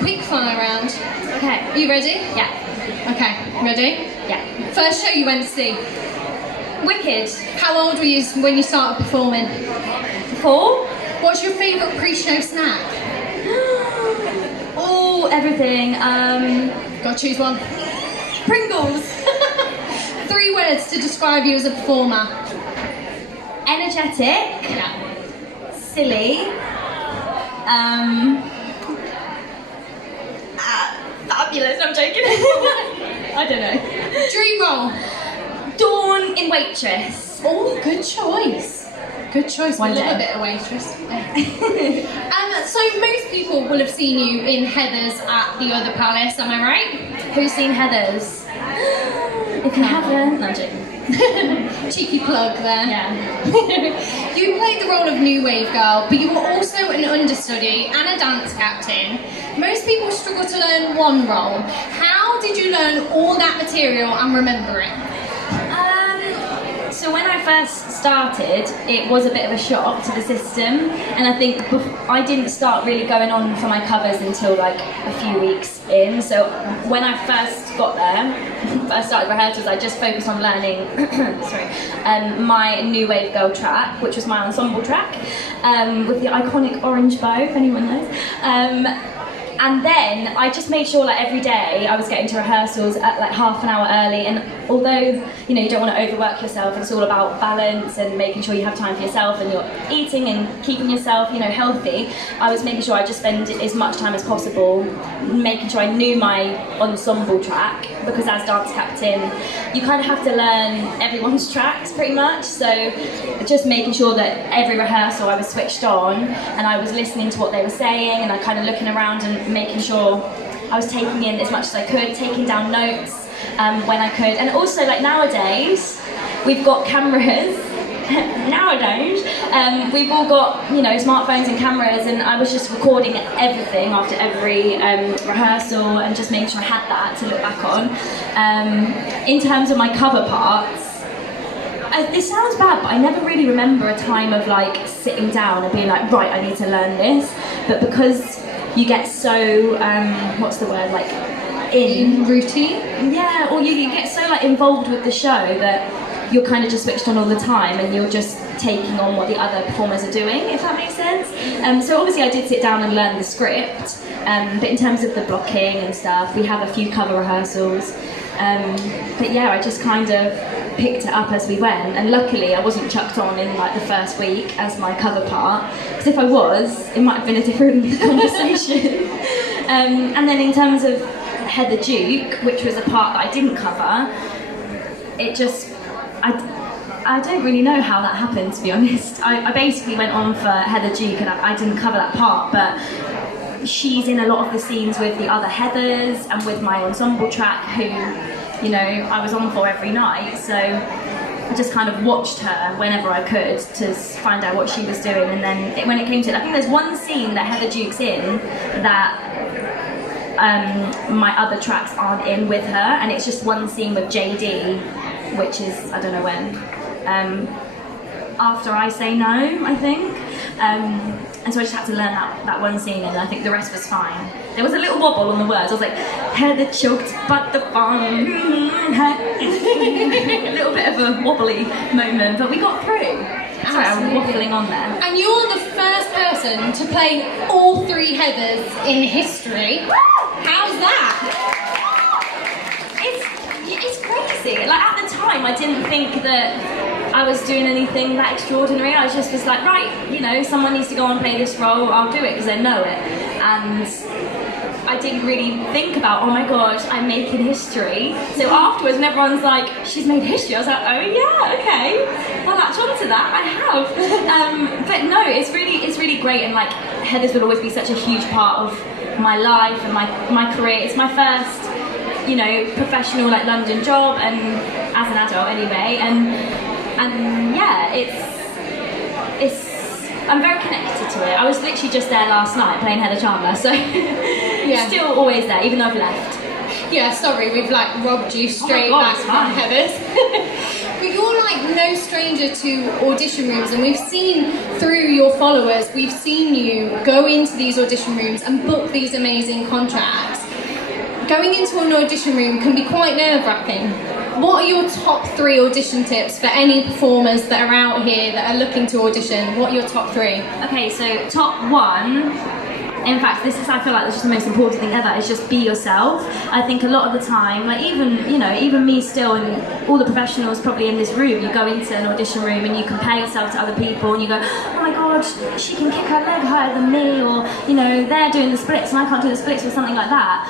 quickfire round. Okay. Are you ready? Yeah. Okay, ready? Yeah. First show you went to see. Wicked. How old were you when you started performing? 4. What's your favourite pre-show snack? Oh, everything. Gotta choose one. Pringles. 3 words to describe you as a performer. Energetic. Yeah. Silly. Fabulous. I'm joking. I don't know. Dream role. Dawn in Waitress. Oh, good choice. Good choice. One I love day. a bit of waitress. So most people will have seen you in Heathers at the other palace, am I right? Who's seen Heathers? If you haven't, no, I'm joking. Cheeky plug there. Yeah. You played the role of New Wave Girl, but you were also an understudy and a dance captain. Most people struggle to learn one role. How did you learn all that material and remember it? So when I first started, it was a bit of a shock to the system, and I think I didn't start really going on for my covers until like a few weeks in. So when I first got there, first started rehearsals, I just focused on learning my New Wave Girl track, which was my ensemble track, with the iconic orange bow, if anyone knows. And then I just made sure like every day I was getting to rehearsals at like half an hour early, and although you know you don't want to overwork yourself, it's all about balance and making sure you have time for yourself and you're eating and keeping yourself healthy. I was making sure I just spend as much time as possible making sure I knew my ensemble track, because as dance captain you kind of have to learn everyone's tracks pretty much, so just making sure that every rehearsal I was switched on and I was listening to what they were saying, and I kind of looking around and making sure I was taking in as much as I could, taking down notes when I could. And also, like nowadays, we've got cameras. Nowadays, we've all got smartphones and cameras, and I was just recording everything after every rehearsal and just making sure I had that to look back on. In terms of my cover parts, this sounds bad, but I never really remember a time of like sitting down and being like, right, I need to learn this. But because you get so in routine? Yeah, or you get so like involved with the show that you're kind of just switched on all the time, and you're just taking on what the other performers are doing, if that makes sense. So obviously I did sit down and learn the script, but in terms of the blocking and stuff, we have a few cover rehearsals. But yeah, I just kind of picked it up as we went, and luckily I wasn't chucked on in like the first week as my cover part, because if I was, it might have been a different conversation. And then in terms of Heather Duke, which was a part that I didn't cover, it just, I don't really know how that happened, to be honest. I basically went on for Heather Duke and I didn't cover that part, but she's in a lot of the scenes with the other Heathers and with my ensemble track, who I was on for every night, so I just kind of watched her whenever I could to find out what she was doing. And then when it came to it, I think there's one scene that Heather Duke's in that my other tracks aren't in with her, and it's just one scene with JD, which is, I don't know when, After I Say No, I think. And so I just had to learn that one scene, and I think the rest was fine. There was a little wobble on the words. I was like, Heather choked, but the fun. A little bit of a wobbly moment, but we got through. Sorry, I'm waffling on there. And you're the first person to play all 3 Heathers in history. How's that? It's crazy. Like at the time, I didn't think that I was doing anything that extraordinary. I was like, right, someone needs to go and play this role, I'll do it because I know it. And I didn't really think about, oh my god, I'm making history. So afterwards, when everyone's like, she's made history, I was like, oh yeah, okay, I'll latch on to that, I have. But no, it's really great, and like Heathers will always be such a huge part of my life and my career. It's my first, professional like London job, and as an adult anyway, and yeah, it's I'm very connected to it. I was literally just there last night playing Heather Chandler, so yeah. Still always there, even though I've left. Yeah, sorry, we've like robbed you straight back from Heathers. But you're like like no stranger to audition rooms, and we've seen through your followers, we've seen you go into these audition rooms and book these amazing contracts. Going into an audition room can be quite nerve-wracking. What are your top 3 audition tips for any performers that are out here that are looking to audition? What are your top 3? Okay, so top 1. In fact, I feel like this is the most important thing ever, is just be yourself. I think a lot of the time, like even me still, and all the professionals probably in this room, you go into an audition room and you compare yourself to other people and you go, oh my god, she can kick her leg higher than me, or they're doing the splits and I can't do the splits, or something like that.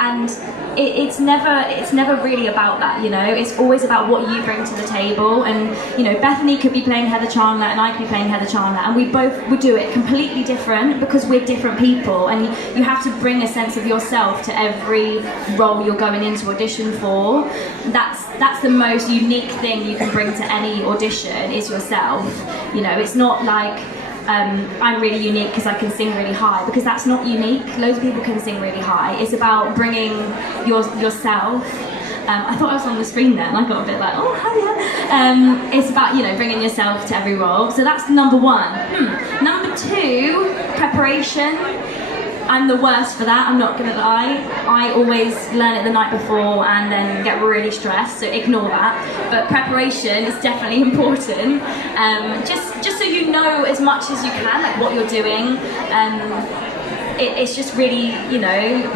And it's never really about that, It's always about what you bring to the table. And Bethany could be playing Heather Chandler and I could be playing Heather Chandler, and we both would do it completely different because we're different people. And you have to bring a sense of yourself to every role you're going into audition for. That's the most unique thing you can bring to any audition, is yourself. It's not like I'm really unique because I can sing really high, because that's not unique. Loads of people can sing really high. It's about bringing yourself. I thought I was on the screen then, I got a bit like, oh, yeah. It's about, bringing yourself to every role. So that's number 1. Number 2, preparation. I'm the worst for that, I'm not gonna lie. I always learn it the night before and then get really stressed, so ignore that. But preparation is definitely important. Just so you know as much as you can, like what you're doing. It's just really,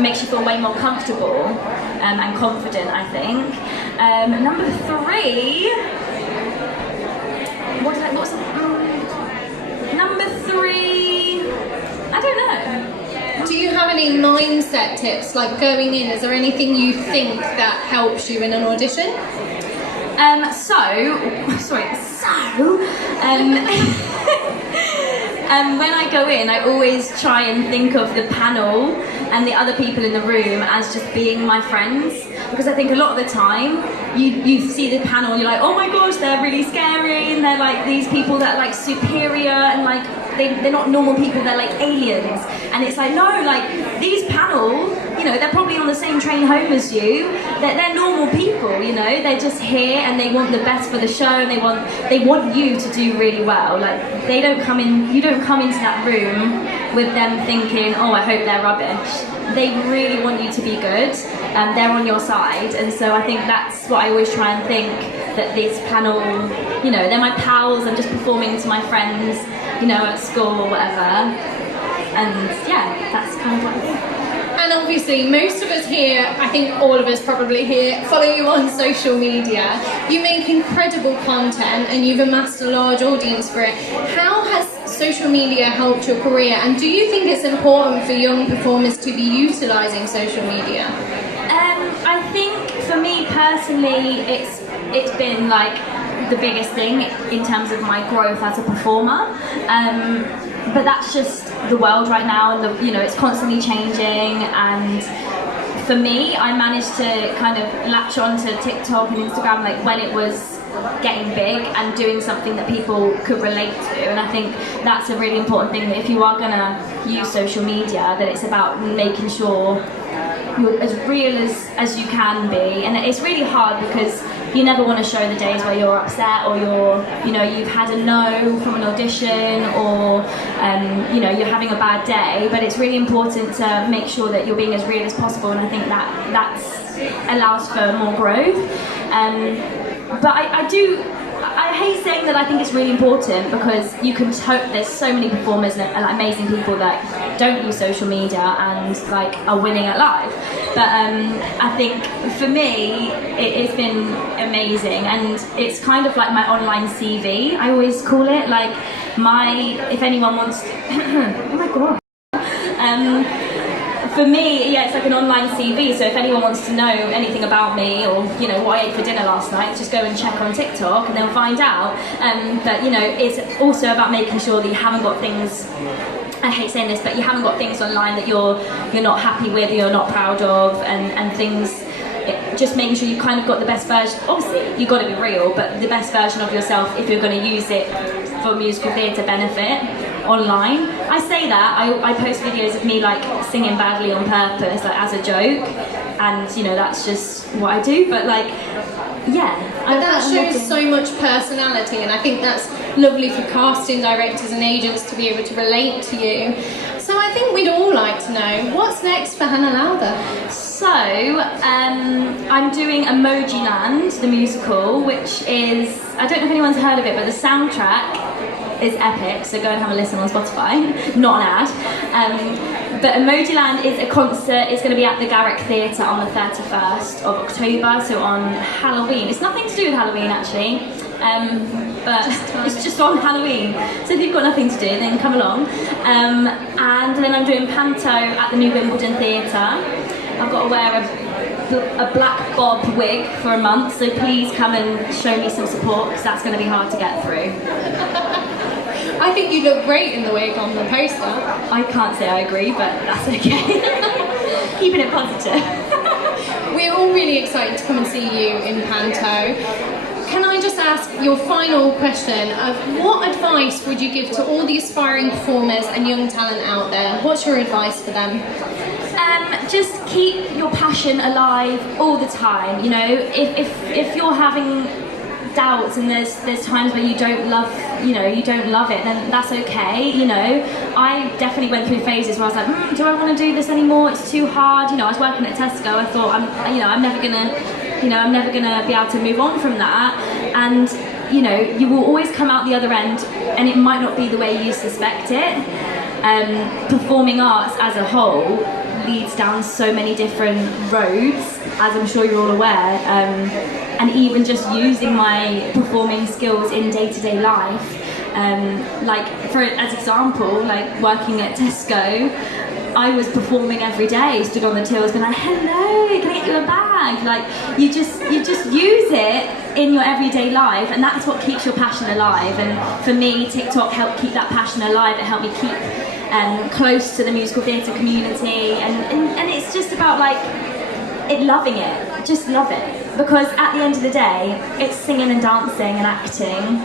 makes you feel way more comfortable and confident, I think. Number 3, number 3, I don't know. Do you have any mindset tips, like going in? Is there anything you think that helps you in an audition? When I go in, I always try and think of the panel and the other people in the room as just being my friends, because I think a lot of the time you see the panel and you're like, oh my gosh, they're really scary, and they're like these people that are like superior, and like they're not normal people, they're like aliens. And it's like, no, like these panel, they're probably on the same train home as you. They're normal people, they're just here and they want the best for the show, and they want you to do really well. Like you don't come into that room with them thinking, oh, I hope they're rubbish. They really want you to be good, and they're on your side. And so I think that's what I always try and think, that this panel, they're my pals, I'm just performing to my friends, at school or whatever. And yeah, that's kind of what I do. And obviously, most of us here, I think all of us probably here, follow you on social media. You make incredible content and you've amassed a large audience for it. How has social media helped your career, and do you think it's important for young performers to be utilising social media? I think for me personally, it's been like the biggest thing in terms of my growth as a performer. But that's just the world right now, and it's constantly changing. And for me, I managed to kind of latch on to TikTok and Instagram like when it was getting big and doing something that people could relate to. And I think that's a really important thing, that if you are gonna use social media, that it's about making sure you're as real as you can be. And it's really hard because you never want to show the days where you're upset, or you've had a no from an audition, or you're having a bad day. But it's really important to make sure that you're being as real as possible, and I think that allows for more growth. But I hate saying that I think it's really important, because there's so many performers and amazing people that don't use social media and like are winning at life. But I think for me it's been amazing, and it's kind of like my online CV, I always call it, like if anyone wants oh my god. For me, yeah, it's like an online CV, so if anyone wants to know anything about me, or what I ate for dinner last night, just go and check on TikTok and they'll find out. But it's also about making sure that you haven't got things, I hate saying this, but you haven't got things online that you're not happy with, you're not proud of, and things. Just making sure you kind of got the best version. Obviously, you've got to be real, but the best version of yourself if you're going to use it for musical theatre benefit online. I say that, I post videos of me like singing badly on purpose, like as a joke, and that's just what I do. But like, yeah. But that shows so much personality, and I think that's lovely for casting directors and agents to be able to relate to you. So I think we'd all like to know, what's next for Hannah Lowther? So, I'm doing Emoji Land, the musical, which is, I don't know if anyone's heard of it, but the soundtrack is epic, so go and have a listen on Spotify, not an ad. But Emoji Land is a concert. It's going to be at the Garrick Theatre on the 31st of October, so on Halloween. It's nothing to do with Halloween actually, but it's just on Halloween. So if you've got nothing to do, then come along. And then I'm doing Panto at the New Wimbledon Theatre. I've got to wear a black bob wig for a month, so please come and show me some support, because that's going to be hard to get through. I think you look great in the wig on the poster. I can't say I agree, but that's okay. Keeping it positive. We're all really excited to come and see you in Panto. Can I just ask your final question of what advice would you give to all the aspiring performers and young talent out there? What's your advice for them? Just keep your passion alive all the time. You know, if you're having doubts and there's times where you don't love it, then that's okay. You know, I definitely went through phases where I was like, do I want to do this anymore? It's too hard. You know, I was working at Tesco. I thought I'm never gonna be able to move on from that. And you know, you will always come out the other end, and it might not be the way you suspect it. Performing arts as a whole leads down so many different roads, as I'm sure you're all aware, and even just using my performing skills in day-to-day life, like as example, like working at Tesco, I was performing every day, stood on the tills, being like, hello, can I get you a bag? Like, you just use it in your everyday life, and that's what keeps your passion alive. And for me, TikTok helped keep that passion alive. It helped me keep close to the musical theatre community, and it's just about like loving it. Just love it, because at the end of the day, it's singing and dancing and acting.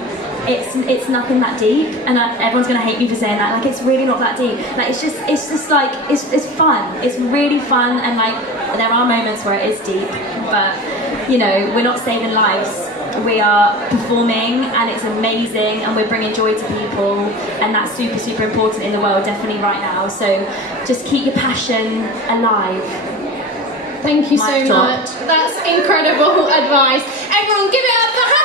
It's nothing that deep, and everyone's gonna hate me for saying that. Like, it's really not that deep. Like, it's just like it's fun. It's really fun, and like there are moments where it is deep, but you know, we're not saving lives. We are performing, and it's amazing, and we're bringing joy to people, and that's super, super important in the world, definitely right now. So just keep your passion alive. Thank you so much. That's incredible advice. Everyone, give it up for Hannah!